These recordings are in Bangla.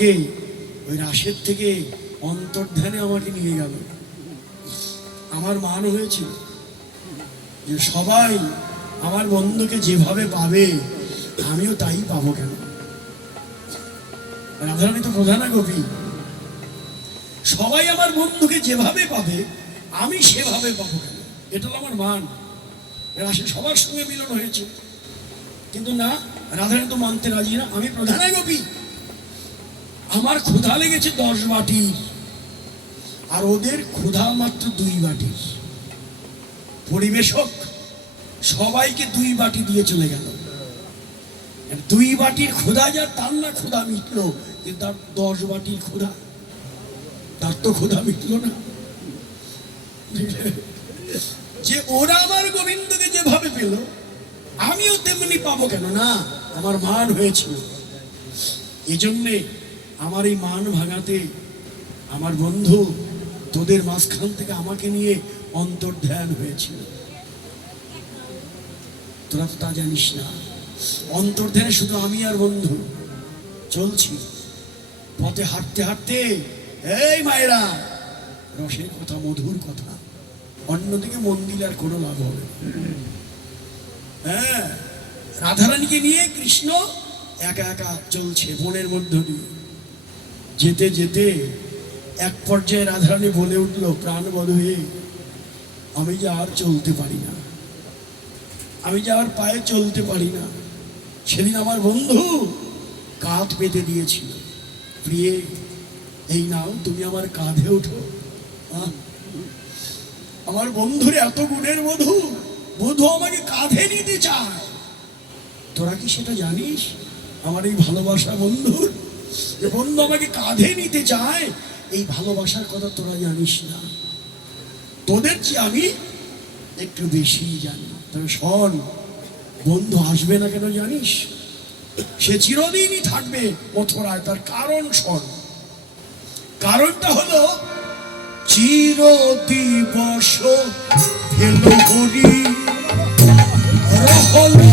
কে ওই রাশের থেকে অন্তর্ধানে আমাকে নিয়ে গেল। আমার মান হয়েছিল যে সবাই আমার বন্ধুকে যেভাবে পাবে, আমিও তাই পাবো কেন? রাধারানী তো প্রধানা গোপী। সবাই আমার বন্ধুকে যেভাবে পাবে, আমি সেভাবে পাবো কেন? এটা আমার মান। রাশে সবার সঙ্গে মিলন হয়েছে। কিন্তু না, রাধারানী তো মানতে রাজি না, আমি প্রধানা গোপী। আমার ক্ষুধা লেগেছে দশ বাটির আর ওদের ক্ষুধা মাত্র দুই বাটির পরিবেশক, সবাইকে দুই বাটি দিয়ে চলে গেল। দুই বাটির ক্ষুধা যার তার না ক্ষুধা মিটলো কিন্তু তার দশ বাটির ক্ষুধা, তার তো ক্ষুধা মিটলো না। যে ওরা আমার গোবিন্দকে যেভাবে পেল, আমিও তেমনি পাবো কেন না আমার মান হয়েছিল। এজন্যে আমার এই মান ভাঙাতে আমার বন্ধু তোদের মাঝখান থেকে আমাকে নিয়ে অন্তর্ধ্যান হয়েছিল। তোরা তো তা জানিস না। অন্তর্ধ্যানে শুধু আমি আর বন্ধু চলছি। পথে হাঁটতে হাঁটতে, এই মায়েরা! রসের কথা, মধুর কথা। অন্যদিকে মন দিলে আর কোনো লাভ হবে হ্যাঁ রাধারানীকে নিয়ে কৃষ্ণ একা একা চলছে বনের মধ্য দিয়ে। যেতে যেতে এক পর্যায়ে রাধারানী বলে উঠল প্রাণবধ হয়ে আমি যে আর চলতে পারি না। আমি যে আর পায়ে চলতে পারি না। সেদিন আমার বন্ধু কাঁধ পেতে দিয়েছিল। প্রিয়ে, এই নাও, তুমি আমার কাঁধে ওঠো। আমার বন্ধুর এত গুণের বধু বধু আমাকে কাঁধে নিতে চায়। তোরা কি সেটা জানিস? আমার এই ভালোবাসা বন্ধুর যে বন্ধু আমাকে কাঁধে নিতে চায়, এই ভালোবাসার কথা তোরা জানিস না। তোদের চেয়ে আমি একটু বেশি জানি। তবে শোন, বন্ধু আসবে না কেন জানিস? সে চিরদিনই থাকবে মথুরায়, তার কারণ শোন। কারণটা হলো চির দিবস হেলো হরি রহলো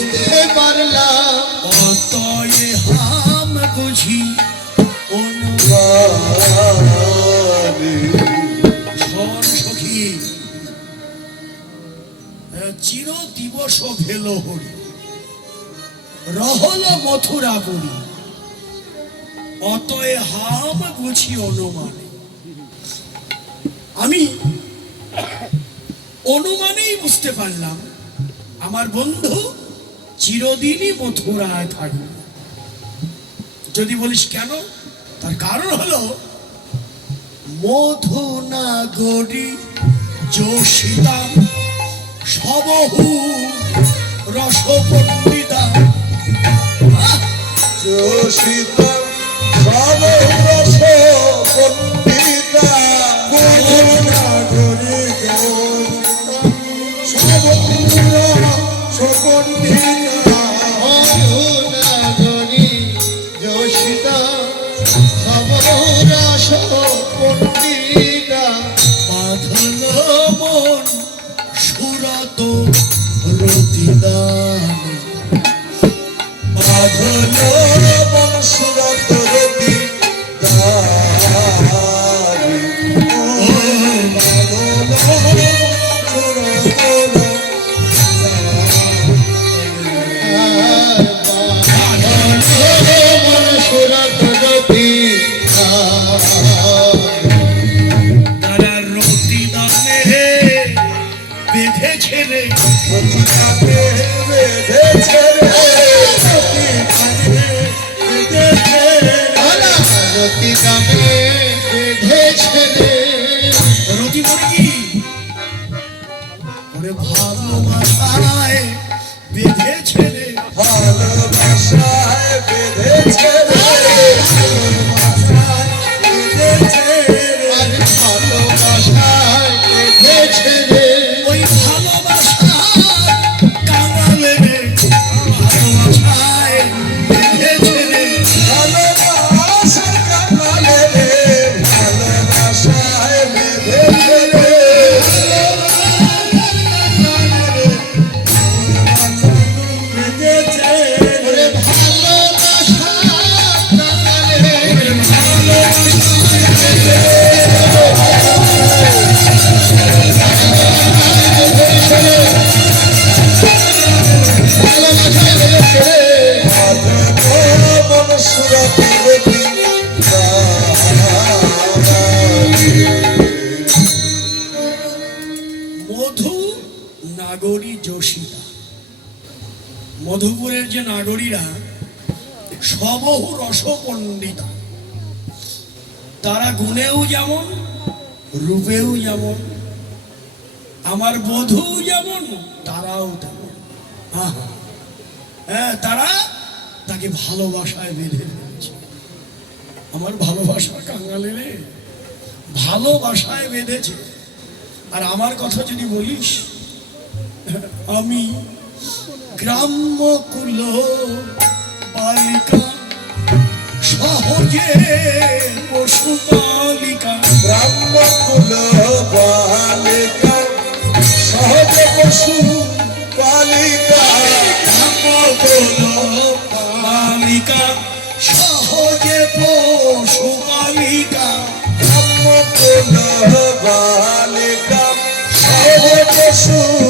বুঝতে পারলাম। অতয়ে হাম বুঝি সখী চির দিবস ভেল হরি রহল মথুরা পুরী অতয়ে হাম বুঝি অনুমানে। আমি অনুমানেই বুঝতে পারলাম আমার বন্ধু চিরদিনই মথুরায় থাকবে। যদি বলিস কেন? তার কারণ হলো মধু নাগরী যোশিতা সবহু রস পণ্ডিতা আহ! যোশিতা সব রস तो रोती दान बाधलो মধুপুরের যে নাগরীরা সবহু রসপণ্ডিতা তারা গুণেও যেমন, রূপেও যেমন, আমার বধূ যেমন, তারাও তেমন। হ্যাঁ তারা তাকে ভালোবাসায় বেঁধে ফেলেছে। আমার ভালোবাসা কাঙালে রে। ভালোবাসায় বেঁধেছে। আর আমার কথা যদি বলিস, আমি গ্রাম্য কুল বালিকা সহজে পশু বালিকা ব্রাহ্মকুল বালিকা সহজ পশু বালিকা গ্রাম্য কুল বালিকা সহজে পশু বালিকা ব্রাহ্মকুল বালিকা সহজ পশু